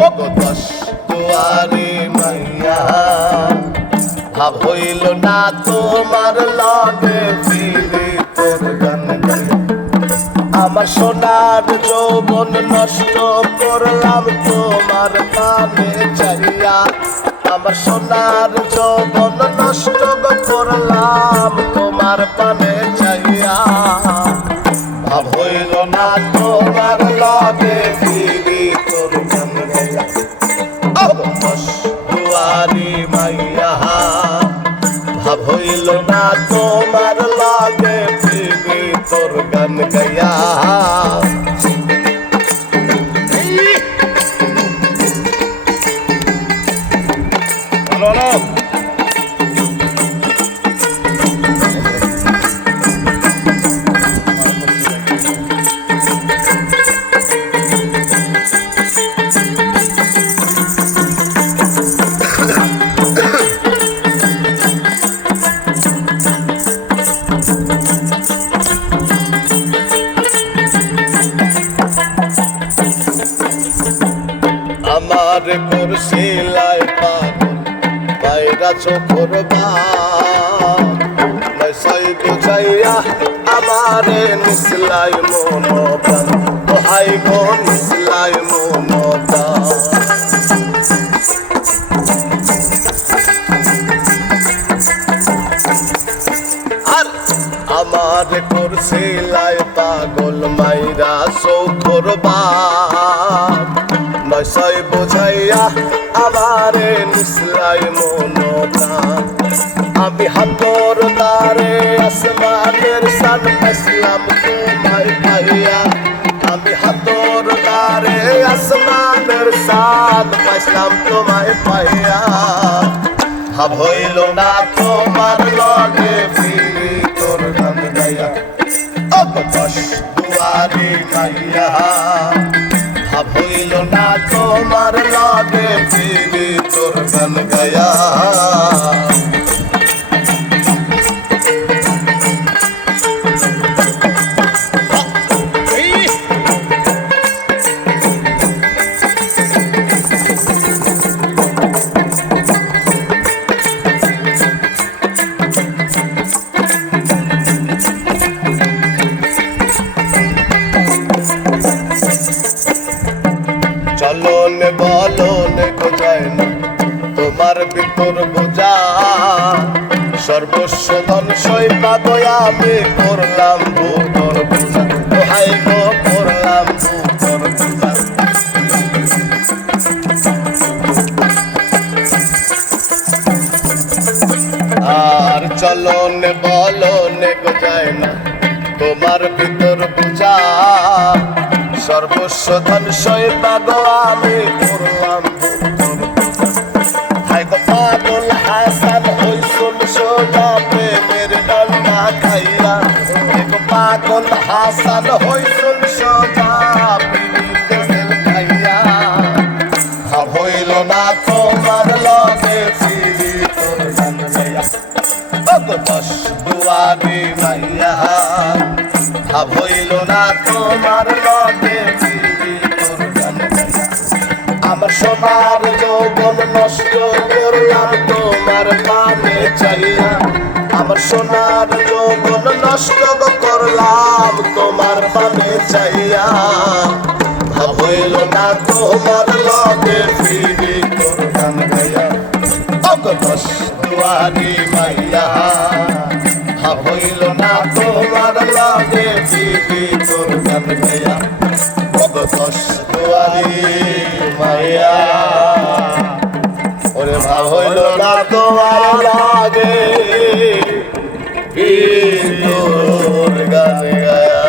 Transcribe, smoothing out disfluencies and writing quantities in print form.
দশ দুয়ারি মাইয়া ভাব হইল না তোমার লগে ফিরি তোর গান গাইয়া আমার সোনার যৌবন নষ্ট করলাম তোমার পানে চাইয়া আমার সোনার যৌবন নষ্ট করলাম তোমার পানে চাইয়া ভাব হইল না তোমার লগে ফিরি তোর গান গাইয়া দশ দুয়ারি মাইয়া ভাব হইল না তোমার লগে ফিরি তোর গান গাইয়া আমার করছিলাই পাগল বাইরা চোখর বাই বুঝাইয়া আমারে নিসলাই মন প্রাণ হাই গো নিসলাই মন প্রাণ আর আমার করছিলাই পাগল মাইরা চোখর নয় বোঝাইয়া আমারে নিসলাই মন প্রাণ আমি হাতর তারে আসমানের সান পাইলাম তোমায় পাইয়া আমি হাতর তারে আসমানের সান পাইলাম তোমায় পাইয়া ভাব হইল না তোমার লগে ফিরি তোর গান গাইয়া দশ দুয়ারি মাইয়া ভাব হইল না তোমার লগে ফিরি তোর গান গাইয়া চলন বলন গোজায় না তোমার ভিতর বোঝা সর্বস্ব ধন সৈপাগ আমি করলাম ভূতর পূজা দোহাই গো করলাম ভূতর পূজা আর চলন বলন গোজায় না তোমার ভিতর বোঝা সর্বস্ব ধন সৈপাগ আমি করলাম হাই গো পাগল হাসান হইসুন সোজা প্রেমের ডান্ডা খাইয়া গো পাগল হাসান হইসুন সোজা প্রেমের খাইয়া ভাব হইল না তোমার লগে ফিরি তোর গান গাইয়া দশ দুয়ারি মাইয়া ভাব হইল না তোমার লগে ফিরি তোর গান গাইয়া আমার সোনার যৌবন নষ্ট করলাম তোমার পানে চাইয়া আমার সোনার যৌবন নষ্ট করলাম তোমার পানে চাইয়া ভাব হইল না তোমার লগে ফিরি তোর গান গাইয়া দশ দুয়ারি মাইয়া ভাব হইল না তোমার লগে ফিরি তোর গান গাইয়া দশ দুয়ারি মাইয়া ওরে ভাব হইল না তোমার লগে ফিরি তোর গান গাইয়া